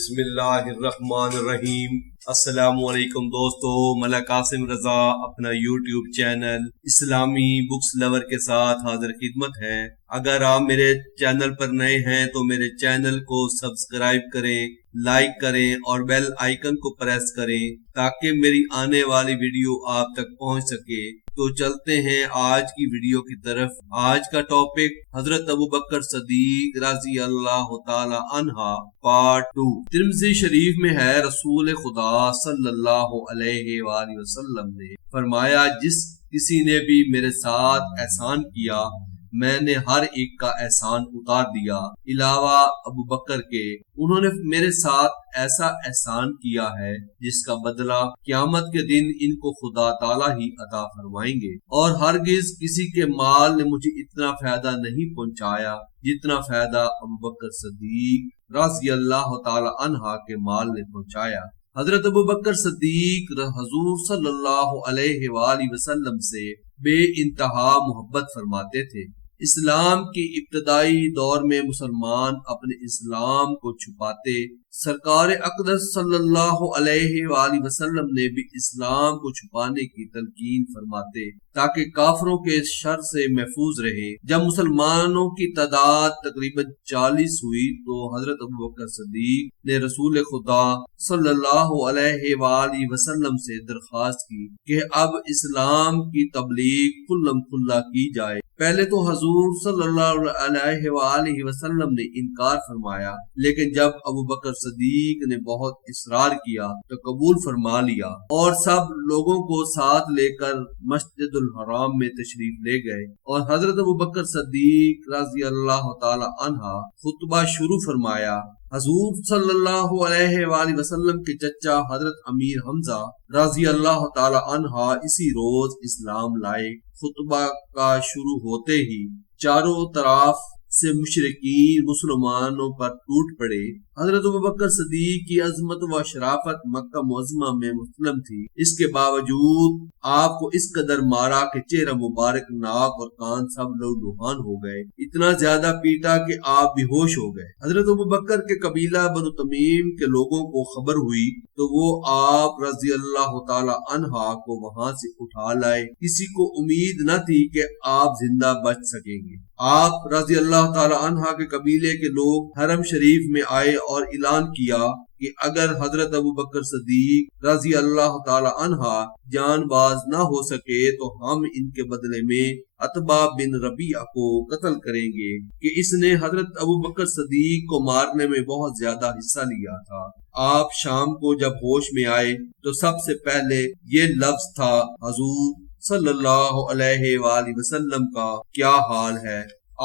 بسم اللہ الرحمن الرحیم۔ السلام علیکم دوستو، ملک قاسم رضا اپنا یوٹیوب چینل اسلامی بکس لور کے ساتھ حاضر خدمت ہے۔ اگر آپ میرے چینل پر نئے ہیں تو میرے چینل کو سبسکرائب کریں، لائک کریں اور بیل آئیکن کو پریس کریں تاکہ میری آنے والی ویڈیو آپ تک پہنچ سکے۔ تو چلتے ہیں آج کی ویڈیو کی طرف۔ آج کا ٹاپک حضرت ابوبکر صدیق رضی اللہ تعالی عنہ پارٹ 2۔ ترمذی شریف میں ہے، رسول خدا صلی اللہ علیہ وآلہ وسلم نے فرمایا، جس کسی نے بھی میرے ساتھ احسان کیا میں نے ہر ایک کا احسان اتار دیا، علاوہ ابوبکر کے۔ انہوں نے میرے ساتھ ایسا احسان کیا ہے جس کا بدلہ قیامت کے دن ان کو خدا تعالیٰ ہی عطا فرمائیں گے، اور ہرگز کسی کے مال نے مجھے اتنا فائدہ نہیں پہنچایا جتنا فائدہ ابوبکر صدیق رضی اللہ تعالی عنہ کے مال نے پہنچایا۔ حضرت ابوبکر صدیق حضور صلی اللہ علیہ وآلہ وسلم سے بے انتہا محبت فرماتے تھے۔ اسلام کی ابتدائی دور میں مسلمان اپنے اسلام کو چھپاتے، سرکار اقدس صلی اللہ علیہ وآلہ وسلم نے بھی اسلام کو چھپانے کی تلقین فرماتے تاکہ کافروں کے شر سے محفوظ رہے۔ جب مسلمانوں کی تعداد تقریباً 40 ہوئی تو حضرت ابوبکر صدیق نے رسول خدا صلی اللہ علیہ وآلہ وسلم سے درخواست کی کہ اب اسلام کی تبلیغ کھلم کھلا کی جائے۔ پہلے تو حضور صلی اللہ علیہ وآلہ وسلم نے انکار فرمایا، لیکن جب ابوبکر صدیق نے بہت اصرار کیا تو قبول فرما لیا اور سب لوگوں کو ساتھ لے کر مسجد الحرام میں تشریف لے گئے، اور حضرت ابوبکر صدیق رضی اللہ تعالی عنہ خطبہ شروع فرمایا۔ حضور صلی اللہ علیہ وآلہ وسلم کے چچا حضرت امیر حمزہ رضی اللہ تعالی عنہ اسی روز اسلام لائے۔ خطبہ کا شروع ہوتے ہی چاروں طرف سے مشرکین مسلمانوں پر ٹوٹ پڑے۔ حضرت ابوبکر صدیق کی عظمت و شرافت مکہ معظمہ میں مسلم تھی، اس کے باوجود آپ کو اس قدر مارا کہ چہرہ مبارک، ناک اور کان سب لہو ہو گئے، اتنا زیادہ پیٹا کہ آپ بے ہوش ہو گئے۔ حضرت ابوبکر کے قبیلہ بنو تمیم کے لوگوں کو خبر ہوئی تو وہ آپ رضی اللہ تعالی عنہ کو وہاں سے اٹھا لائے۔ کسی کو امید نہ تھی کہ آپ زندہ بچ سکیں گے۔ آپ رضی اللہ تعالی عنہ کے قبیلے کے لوگ حرم شریف میں آئے اور اعلان کیا کہ اگر حضرت ابوبکر صدیق رضی اللہ تعالی عنہ جان باز نہ ہو سکے تو ہم ان کے بدلے میں عتبہ بن ربیعہ کو قتل کریں گے کہ اس نے حضرت ابوبکر صدیق کو مارنے میں بہت زیادہ حصہ لیا تھا۔ آپ شام کو جب ہوش میں آئے تو سب سے پہلے یہ لفظ تھا، حضور صلی اللہ علیہ وآلہ وسلم کا کیا حال ہے۔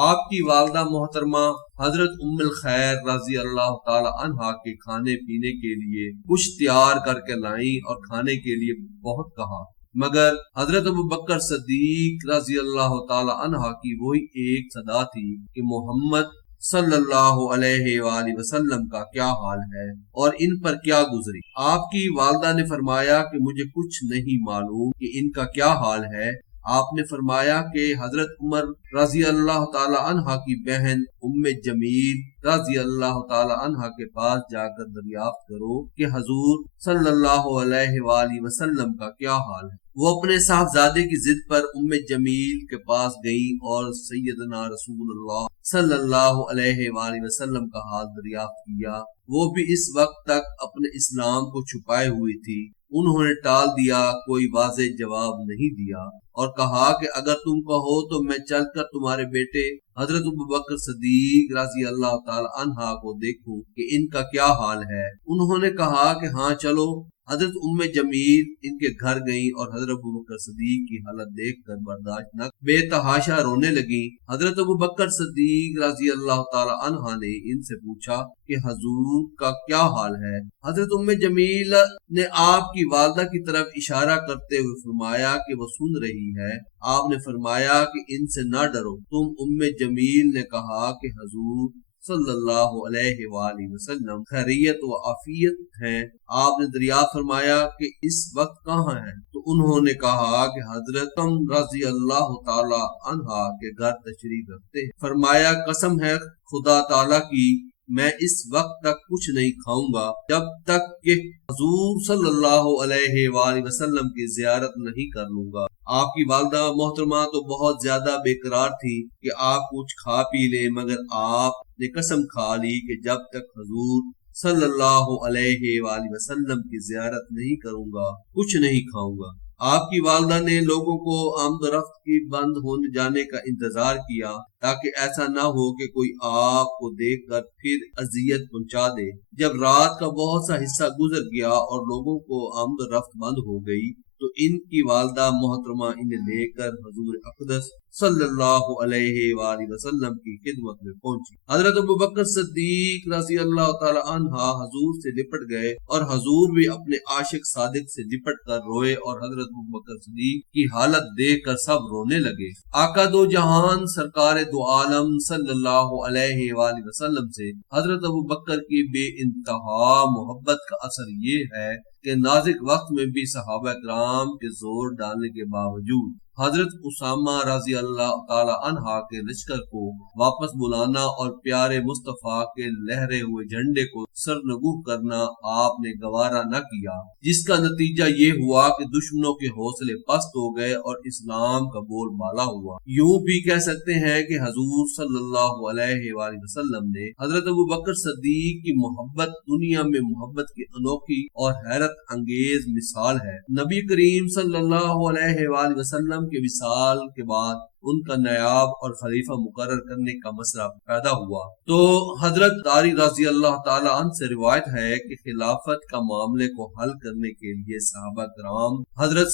آپ کی والدہ محترمہ حضرت ام الخیر رضی اللہ تعالی عنہ کے کھانے پینے کے لیے کچھ تیار کر کے لائیں اور کھانے کے لیے بہت کہا، مگر حضرت ابوبکر صدیق رضی اللہ تعالی عنہ کی وہی ایک صدا تھی کہ محمد صلی اللہ علیہ وآلہ وسلم کا کیا حال ہے اور ان پر کیا گزری۔ آپ کی والدہ نے فرمایا کہ مجھے کچھ نہیں معلوم کہ ان کا کیا حال ہے۔ آپ نے فرمایا کہ حضرت عمر رضی اللہ تعالی عنہ کی بہن ام جمیل رضی اللہ تعالی عنہ کے پاس جا کر دریافت کرو کہ حضور صلی اللہ علیہ وآلہ وسلم کا کیا حال ہے۔ وہ اپنے صاحبزادے کی ضد پر ام جمیل کے پاس گئیں اور سیدنا رسول اللہ صلی اللہ علیہ وآلہ وسلم کا حال دریافت کیا۔ وہ بھی اس وقت تک اپنے اسلام کو چھپائے ہوئی تھی۔ انہوں نے ٹال دیا، کوئی واضح جواب نہیں دیا اور کہا کہ اگر تم کہو تو میں چل کر تمہارے بیٹے حضرت ابوبکر صدیق رضی اللہ تعالی عنہ کو دیکھوں کہ ان کا کیا حال ہے۔ انہوں نے کہا کہ ہاں چلو۔ حضرت ام جمیل ان کے گھر گئیں اور حضرت ابوبکر صدیق کی حالت دیکھ کر برداشت نہ بے تحاشا رونے لگیں۔ حضرت ابوبکر صدیق رضی اللہ تعالی عنہ نے ان سے پوچھا کہ حضور کا کیا حال ہے۔ حضرت ام جمیل نے آپ کی والدہ کی طرف اشارہ کرتے ہوئے فرمایا کہ وہ سن رہی ہے۔ آپ نے فرمایا کہ ان سے نہ ڈرو۔ تم ام جمیل نے کہا کہ حضور صلی اللہ علیہ وآلہ وسلم خیریت و عافیت ہیں۔ آپ نے دریافت فرمایا کہ اس وقت کہاں ہیں؟ تو انہوں نے کہا کہ حضرت رضی اللہ تعالی عنہ کے گھر تشریف رکھتے ہیں۔ فرمایا قسم ہے خدا تعالی کی میں اس وقت تک کچھ نہیں کھاؤں گا جب تک کہ حضور صلی اللہ علیہ وآلہ وسلم کی زیارت نہیں کر لوں گا۔ آپ کی والدہ محترمہ تو بہت زیادہ بے قرار تھی کہ آپ کچھ کھا پی لیں، مگر آپ نے قسم کھا لی کہ جب تک حضور صلی اللہ علیہ وآلہ وسلم کی زیارت نہیں کروں گا کچھ نہیں کھاؤں گا۔ آپ کی والدہ نے لوگوں کو آمد و رفت کی بند ہونے جانے کا انتظار کیا تاکہ ایسا نہ ہو کہ کوئی آپ کو دیکھ کر پھر اذیت پہنچا دے۔ جب رات کا بہت سا حصہ گزر گیا اور لوگوں کو آمد و رفت بند ہو گئی تو ان کی والدہ محترمہ انہیں لے کر حضور اقدس صلی اللہ علیہ وآلہ وسلم کی خدمت میں پہنچی۔ حضرت ابوبکر صدیق رضی اللہ تعالی عنہ حضور سے لپٹ گئے اور حضور بھی اپنے عاشق صادق سے لپٹ کر روئے اور حضرت ابوبکر صدیق کی حالت دیکھ کر سب رونے لگے۔ آقا دو جہان سرکار دو عالم صلی اللہ علیہ وآلہ وسلم سے حضرت ابوبکر کی بے انتہا محبت کا اثر یہ ہے کہ نازک وقت میں بھی صحابہ کرام کے زور ڈالنے کے باوجود حضرت اسامہ رضی اللہ تعالی عنہ کے لشکر کو واپس بلانا اور پیارے مصطفیٰ کے لہرے ہوئے جھنڈے کو سرنگو کرنا آپ نے گوارا نہ کیا، جس کا نتیجہ یہ ہوا کہ دشمنوں کے حوصلے پست ہو گئے اور اسلام کا بول بالا ہوا۔ یوں بھی کہہ سکتے ہیں کہ حضور صلی اللہ علیہ وآلہ وسلم نے حضرت ابوبکر صدیق کی محبت دنیا میں محبت کی انوکھی اور حیرت انگیز مثال ہے۔ نبی کریم صلی اللہ علیہ وآلہ وسلم کے وصال کے بعد ان کا نائب اور خلیفہ مقرر کرنے کا مسئلہ پیدا ہوا تو حضرت داری رضی اللہ تعالی عنہ سے روایت ہے کہ خلافت کا معاملے کو حل کرنے کے لیے صحابہ کرام حضرت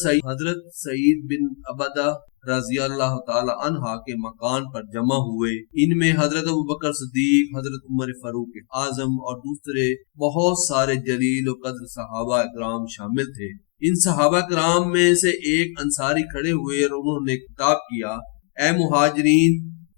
سعید بن عبدہ رضی اللہ تعالی عنہ کے مکان پر جمع ہوئے۔ ان میں حضرت ابوبکر صدیق، حضرت عمر فاروق اعظم اور دوسرے بہت سارے جلیل و قدر صحابہ کرام شامل تھے۔ ان صحابہ کرام میں سے ایک انصاری کھڑے ہوئے اور انہوں نے خطاب کیا، اے مہاجرین،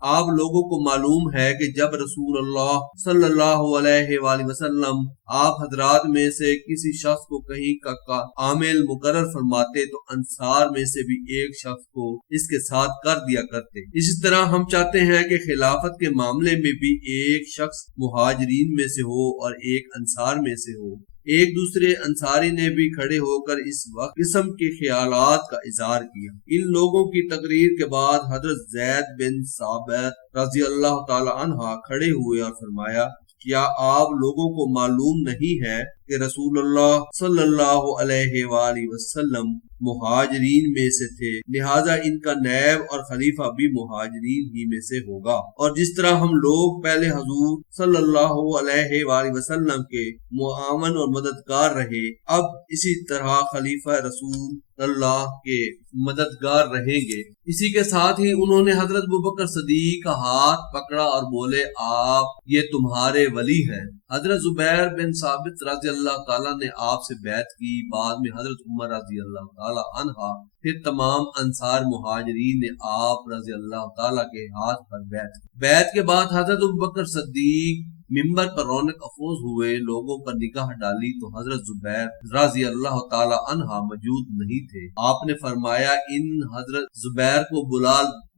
آپ لوگوں کو معلوم ہے کہ جب رسول اللہ صلی اللہ علیہ وآلہ وسلم آپ حضرات میں سے کسی شخص کو کہیں کا عامل مقرر فرماتے تو انصار میں سے بھی ایک شخص کو اس کے ساتھ کر دیا کرتے۔ اسی طرح ہم چاہتے ہیں کہ خلافت کے معاملے میں بھی ایک شخص مہاجرین میں سے ہو اور ایک انصار میں سے ہو۔ ایک دوسرے انصاری نے بھی کھڑے ہو کر اس وقت قسم کے خیالات کا اظہار کیا۔ ان لوگوں کی تقریر کے بعد حضرت زید بن ثابت رضی اللہ تعالی عنہ کھڑے ہوئے اور فرمایا، کیا آپ لوگوں کو معلوم نہیں ہے کہ رسول اللہ صلی اللہ علیہ وآلہ وسلم مہاجرین میں سے تھے، لہذا ان کا نائب اور خلیفہ بھی مہاجرین ہی میں سے ہوگا، اور جس طرح ہم لوگ پہلے حضور صلی اللہ علیہ وآلہ وسلم کے معاون اور مددگار رہے، اب اسی طرح خلیفہ رسول اللہ کے مددگار رہیں گے۔ اسی کے ساتھ ہی انہوں نے حضرت ابوبکر صدیق کا ہاتھ پکڑا اور بولے، آپ یہ تمہارے ولی ہیں۔ حضرت زبیر بن ثابت رضی اللہ تعالیٰ نے آپ سے بیعت کی، بعد میں حضرت عمر رضی اللہ تعالیٰ عنہ، پھر تمام انصار مہاجرین نے آپ رضی اللہ تعالیٰ کے ہاتھ پر بیعت کی۔ بیعت کے بعد حضرت ابوبکر صدیق ممبر پر رونق افروز ہوئے، لوگوں پر نگاہ ڈالی تو حضرت زبیر رضی اللہ تعالی عنہ موجود نہیں تھے۔ آپ نے فرمایا، ان حضرت زبیر کو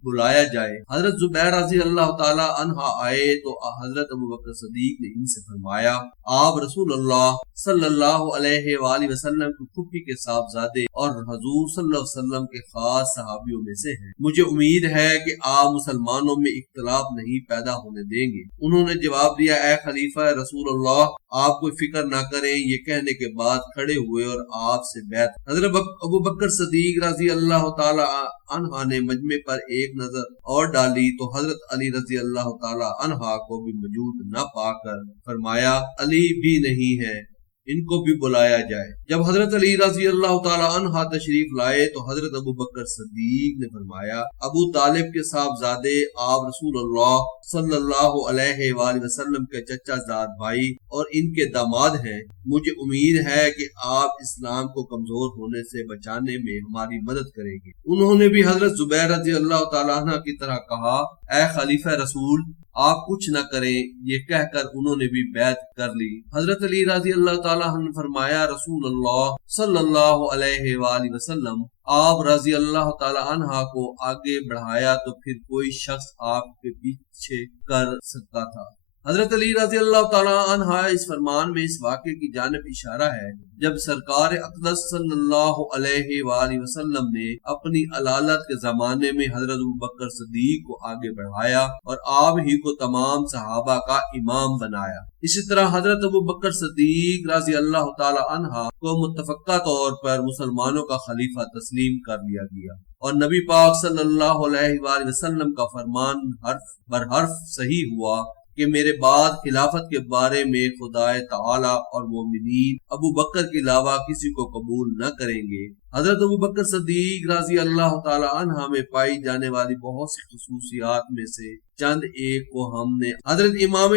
بلایا جائے۔ حضرت زبیر رضی اللہ تعالی عنہ آئے تو حضرت ابوبکر صدیق نے ان سے فرمایا، آپ رسول اللہ صلی اللہ علیہ وآلہ وسلم کی پھوپھی کے صاحبزادے اور حضور صلی اللہ علیہ وسلم کے خاص صحابیوں میں سے ہیں، مجھے امید ہے کہ آپ مسلمانوں میں اختلاف نہیں پیدا ہونے دیں گے۔ انہوں نے جواب دیا، اے خلیفہ رسول اللہ، آپ کوئی فکر نہ کریں۔ یہ کہنے کے بعد کھڑے ہوئے اور آپ سے بیعت۔ حضرت ابوبکر صدیق رضی اللہ تعالی عنہ نے مجمع پر ایک نظر اور ڈالی تو حضرت علی رضی اللہ تعالی عنہ کو بھی موجود نہ پا کر فرمایا، علی بھی نہیں ہے، ان کو بھی بلایا جائے۔ جب حضرت علی رضی اللہ تعالی عنہ تشریف لائے تو حضرت ابوبکر صدیق نے فرمایا، ابو طالب کے صاحبزادے آپ رسول اللہ صلی اللہ علیہ وآلہ وسلم کے چچا زاد بھائی اور ان کے داماد ہیں، مجھے امید ہے کہ آپ اسلام کو کمزور ہونے سے بچانے میں ہماری مدد کریں گے۔ انہوں نے بھی حضرت زبیر رضی اللہ تعالی عنہ کی طرح کہا، اے خلیفہ رسول، آپ کچھ نہ کریں۔ یہ کہہ کر انہوں نے بھی بیعت کر لی۔ حضرت علی رضی اللہ تعالیٰ عنہ نے فرمایا، رسول اللہ صلی اللہ علیہ وآلہ وسلم آپ رضی اللہ تعالیٰ عنہ کو آگے بڑھایا تو پھر کوئی شخص آپ کے پیچھے کر سکتا تھا۔ حضرت علی رضی اللہ تعالیٰ عنہ اس فرمان میں اس واقعے کی جانب اشارہ ہے جب سرکار اقدس صلی اللہ علیہ وآلہ وسلم نے اپنی علالت کے زمانے میں حضرت ابوبکر صدیق کو آگے بڑھایا اور آپ ہی کو تمام صحابہ کا امام بنایا۔ اسی طرح حضرت ابوبکر صدیق رضی اللہ تعالی عنہ کو متفقہ طور پر مسلمانوں کا خلیفہ تسلیم کر لیا گیا اور نبی پاک صلی اللہ علیہ وآلہ وسلم کا فرمان حرف بر حرف صحیح ہوا کہ میرے بعد خلافت کے بارے میں خدائے تعالی اور مومنین ابو بکر کے علاوہ کسی کو قبول نہ کریں گے۔ حضرت ابو بکر صدیق رضی اللہ تعالی عنہ میں پائی جانے والی بہت سی خصوصیات میں سے چند ایک کو ہم نے حضرت امام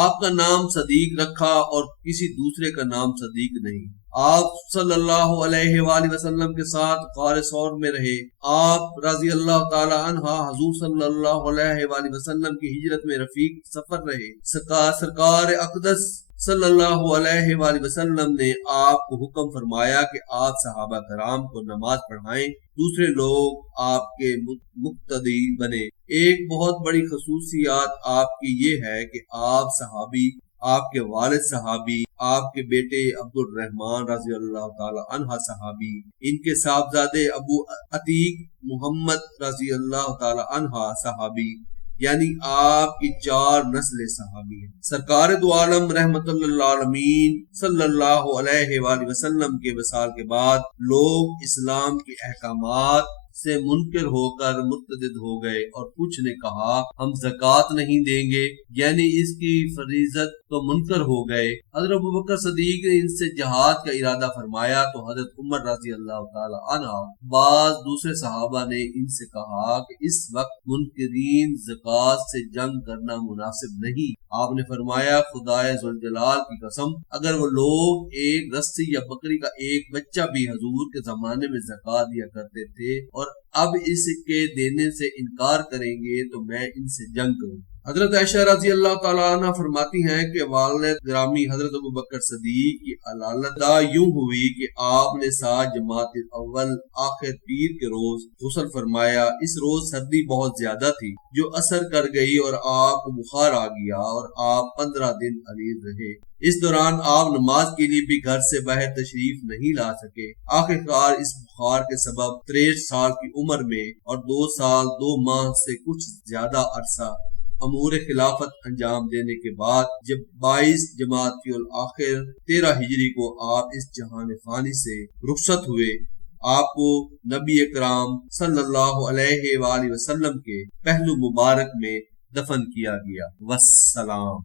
آپ کا نام صدیق رکھا اور کسی دوسرے کا نام صدیق نہیں۔ آپ صلی اللہ علیہ وآلہ وسلم کے ساتھ غار ثور میں رہے۔ آپ رضی اللہ تعالی عنہ حضور صلی اللہ علیہ وآلہ وسلم کی ہجرت میں رفیق سفر رہے۔ سرکار اقدس صلی اللہ علیہ وآلہ وسلم نے آپ کو حکم فرمایا کہ آپ صحابہ کرام کو نماز پڑھائیں، دوسرے لوگ آپ کے مقتدی بنے۔ ایک بہت بڑی خصوصیات آپ کی یہ ہے کہ آپ صحابی، آپ کے والد صحابی، آپ کے بیٹے عبد الرحمن رضی اللہ تعالی عنہ صحابی، ان کے صاحبزادے ابو عتیق محمد رضی اللہ تعالی عنہ صحابی، یعنی آپ کی 4 نسل صحابی ہیں۔ سرکار دو عالم رحمت للعالمین صلی اللہ علیہ وآلہ وسلم کے وصال کے بعد لوگ اسلام کے احکامات سے منکر ہو کر مرتد ہو گئے اور کچھ نے کہا ہم زکوٰۃ نہیں دیں گے، یعنی اس کی فریضت تو منکر ہو گئے۔ حضرت ابوبکر صدیق نے ان سے جہاد کا ارادہ فرمایا تو حضرت عمر رضی اللہ تعالی عنہ بعض دوسرے صحابہ نے ان سے کہا کہ اس وقت منکرین زکوٰۃ سے جنگ کرنا مناسب نہیں۔ آپ نے فرمایا خدائے ذوالجلال کی قسم اگر وہ لوگ ایک رسی یا بکری کا ایک بچہ بھی حضور کے زمانے میں زکوٰۃ دیا کرتے تھے اور اب اس کے دینے سے انکار کریں گے تو میں ان سے جنگ کروں۔ حضرت عائشہ رضی اللہ تعالیٰ عنہ فرماتی ہیں کہ والد گرامی حضرت ابوبکر صدیق کی علالت یوں ہوئی کہ آپ نے 7 جماعت اول آخر پیر کے روز غسل فرمایا۔ اس روز سردی بہت زیادہ تھی جو اثر کر گئی اور آپ کو بخار آ گیا اور آپ 15 دن علیل رہے۔ اس دوران آپ نماز کے لیے بھی گھر سے باہر تشریف نہیں لا سکے۔ آخرکار اس بخار کے سبب 63 سال کی عمر میں اور 2 سال 2 ماہ سے کچھ زیادہ عرصہ امور خلافت انجام دینے کے بعد جب 22 جمادی الاخر 13 ہجری کو آپ اس جہان فانی سے رخصت ہوئے، آپ کو نبی کرام صلی اللہ علیہ وآلہ وسلم کے پہلو مبارک میں دفن کیا گیا۔ والسلام۔